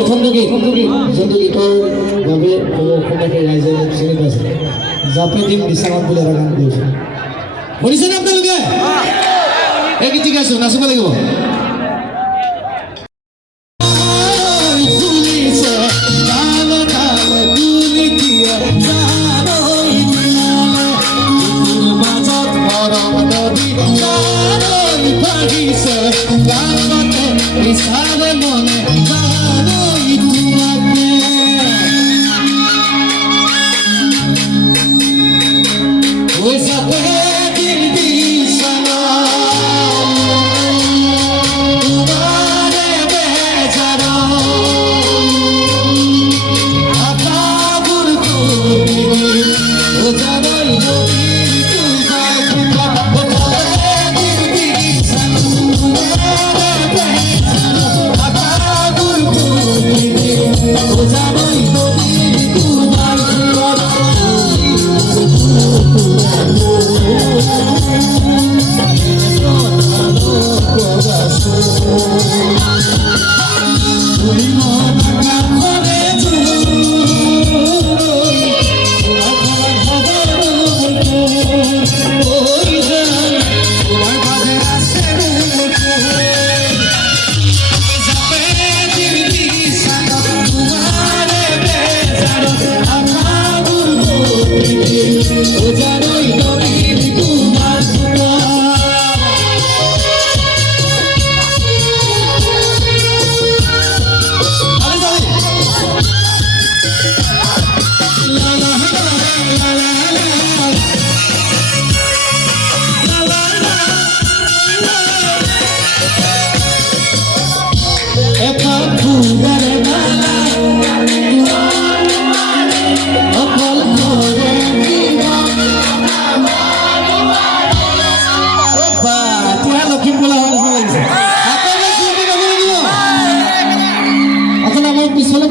যোনটো গীতৰ বাবে অসমবাসী ৰাইজে চিনি পাইছে জাপে দিম বিছানাত বুলি এটা গান কৰিছে শুনিছেনে আপোনালোকে এই গীত গাইছোঁ নাচিব লাগিব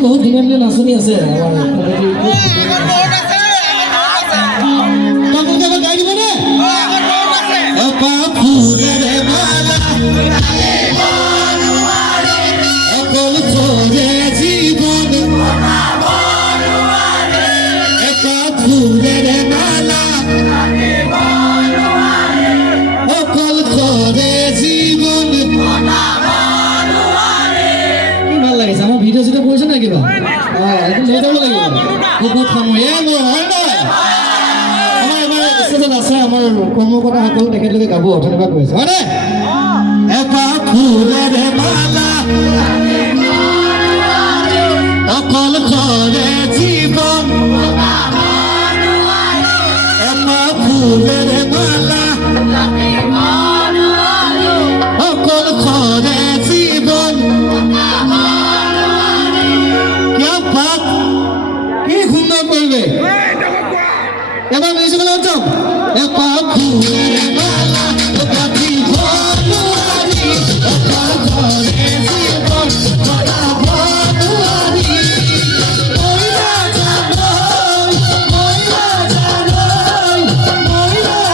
বহুত ধুনীয়া ধুনীয়া নাচনি আছে গাই দিবনে ভিডিও চিডিও কৰিছে নে কিবা এইটো লৈ যাব লাগিব বহুত সময় হয় নাই আমাৰ এবাৰ ষ্টেজত আছে আমাৰ কৰ্মকৰ্তাসকল তেখেতলোকে গাব তেনেকুৱা কৈছে হয়নে এটা ফুলেৰে মালা অকল কৰে জীৱন এটা ফুলেৰে মালা অকল কৰে জীৱন করবে এবার মিউজিক্যাল আনসাম একা ফুলের মালা পাখি বনুয়ারি একা ঘরে জীবন বড়া বনুয়ারি ময়রা জানো ময়রা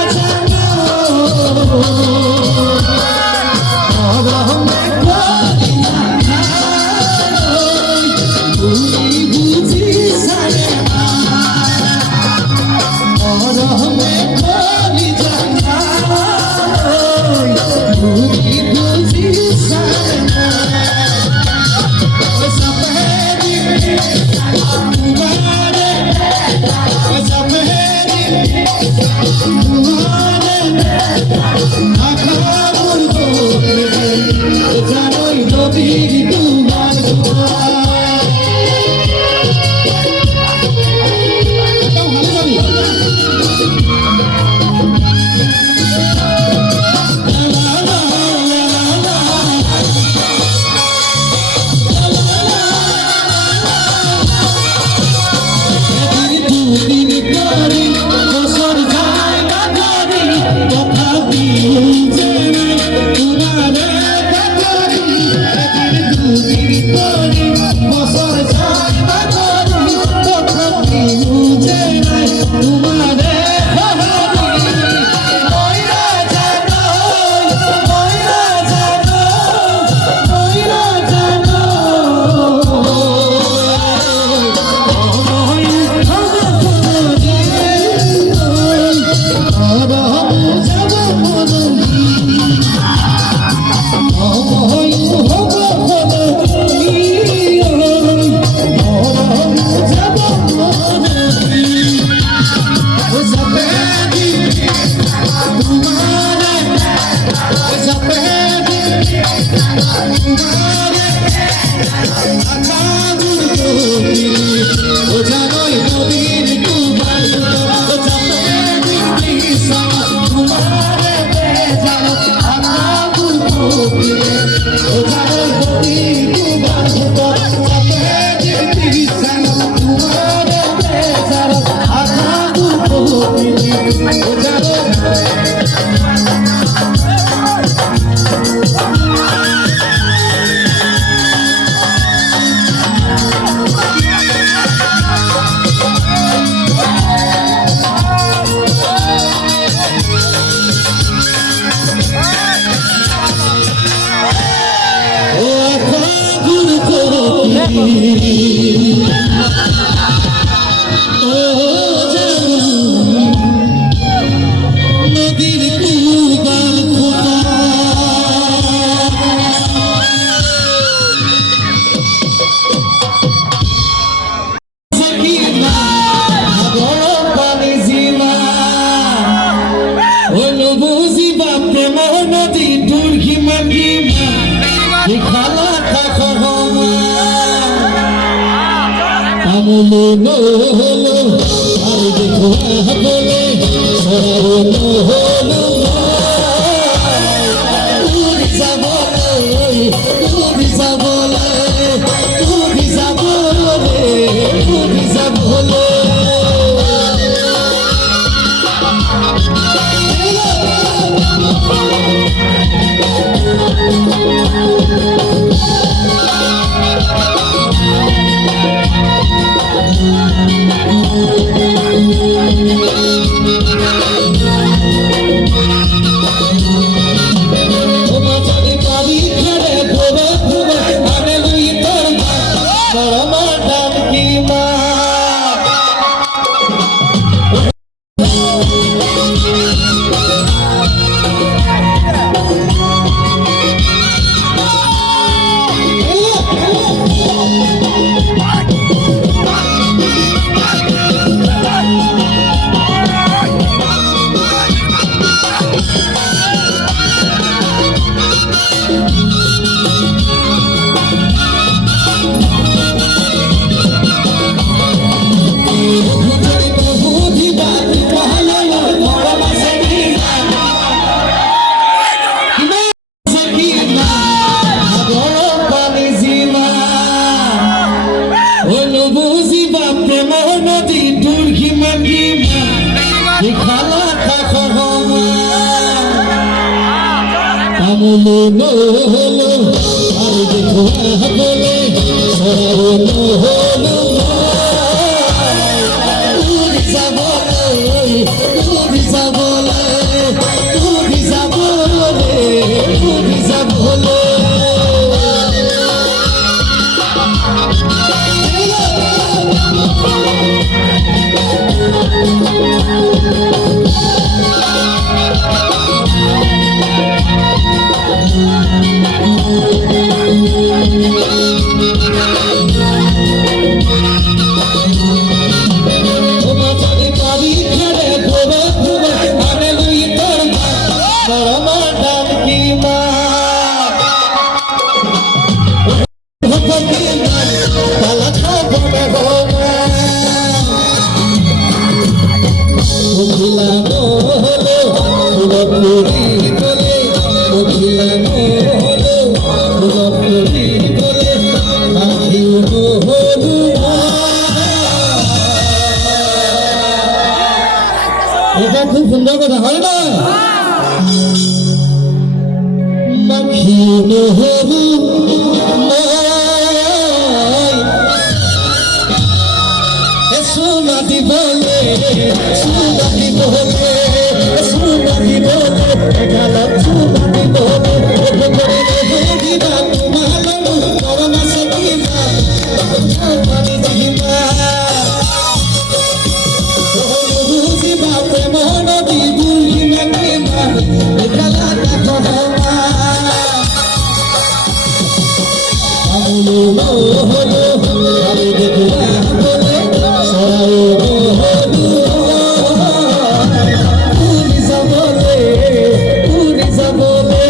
Uri zabole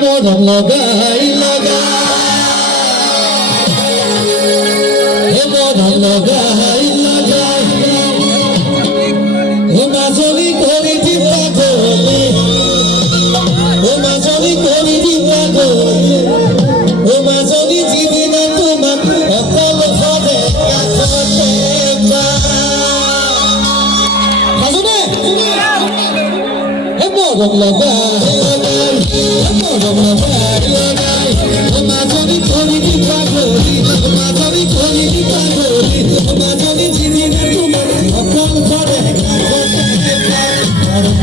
মরম লগাই লগাই হে মরম লগাই লগাই ও মাজলি করি দিবা গলি ও মাজলি করি দিবা গলি ও মাজলি জীবনা তোমাক অকল ঘরে কাষতে হাজনে হে মরম লগাই লগাই হে মরম লগাই লগাই ও মাজলি করি দিবা গলি ও মাজলি করি দিবা গলি ও মাজলি জীবনা তোমাক অকল ঘরে কাষতে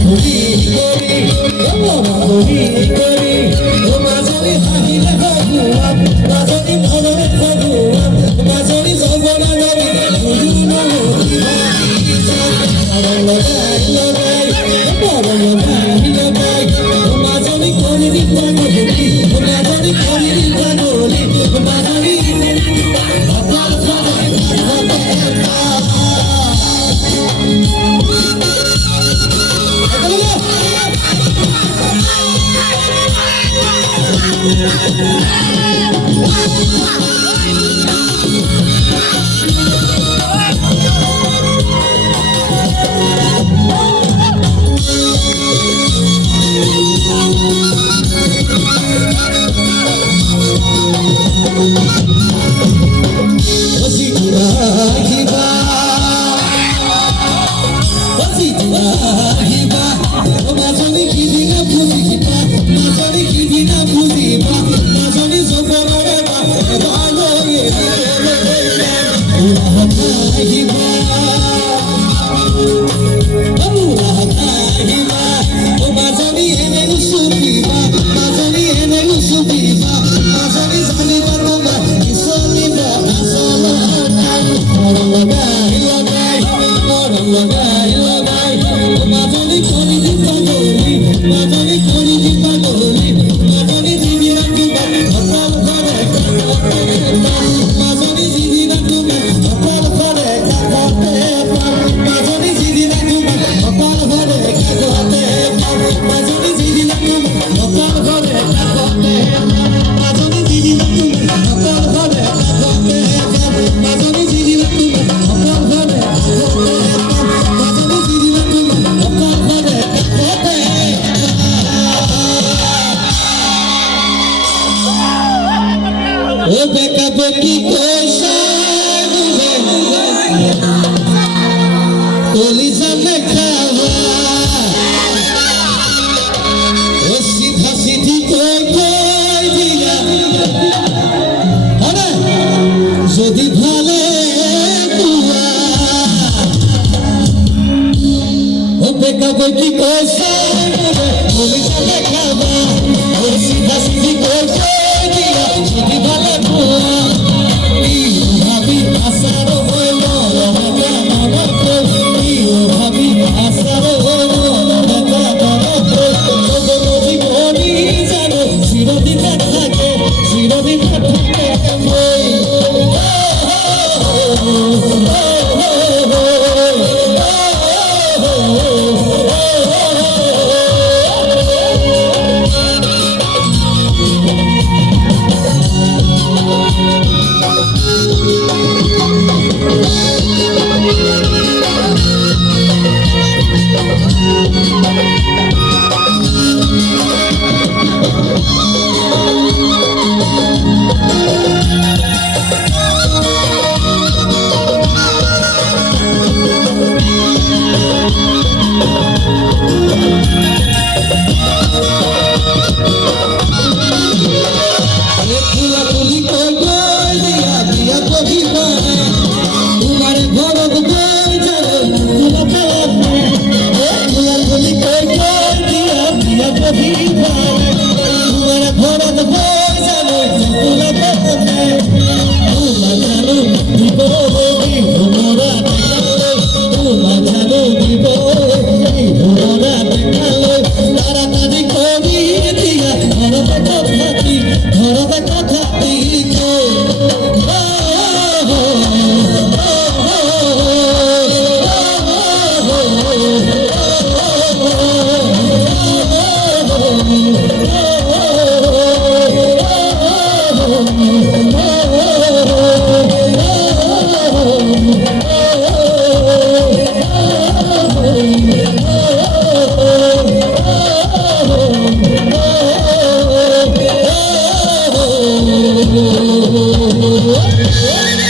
ঘুরি গরি ঘুরি গরি ও মাজলি হাহিলে ভগুৱান মাজলি মনৰে ভগুৱান মাজলি যৌৱনা নদী গুৰু নদী লগাই লগাই মৰম লগাই লগাই ও মাজলি কৰি দিবা গলি ও মাজলি কৰি দিবা গলি ও মাজলি অকল ঘৰে ও বেকা বেকি কইসা কলিজা খাওয়া ও সিধা সিধি কই কই দিয়া আরে যদি ভালে তুয়া ও বেকা বেকি কইসা কলিজা খাওয়া ও সিধা সিধি কই কই দিয়া যদি ভালে ভাবি আসার ভাবি আসার জানো চিরদিন থাকে চিরদিন থাকে ঐ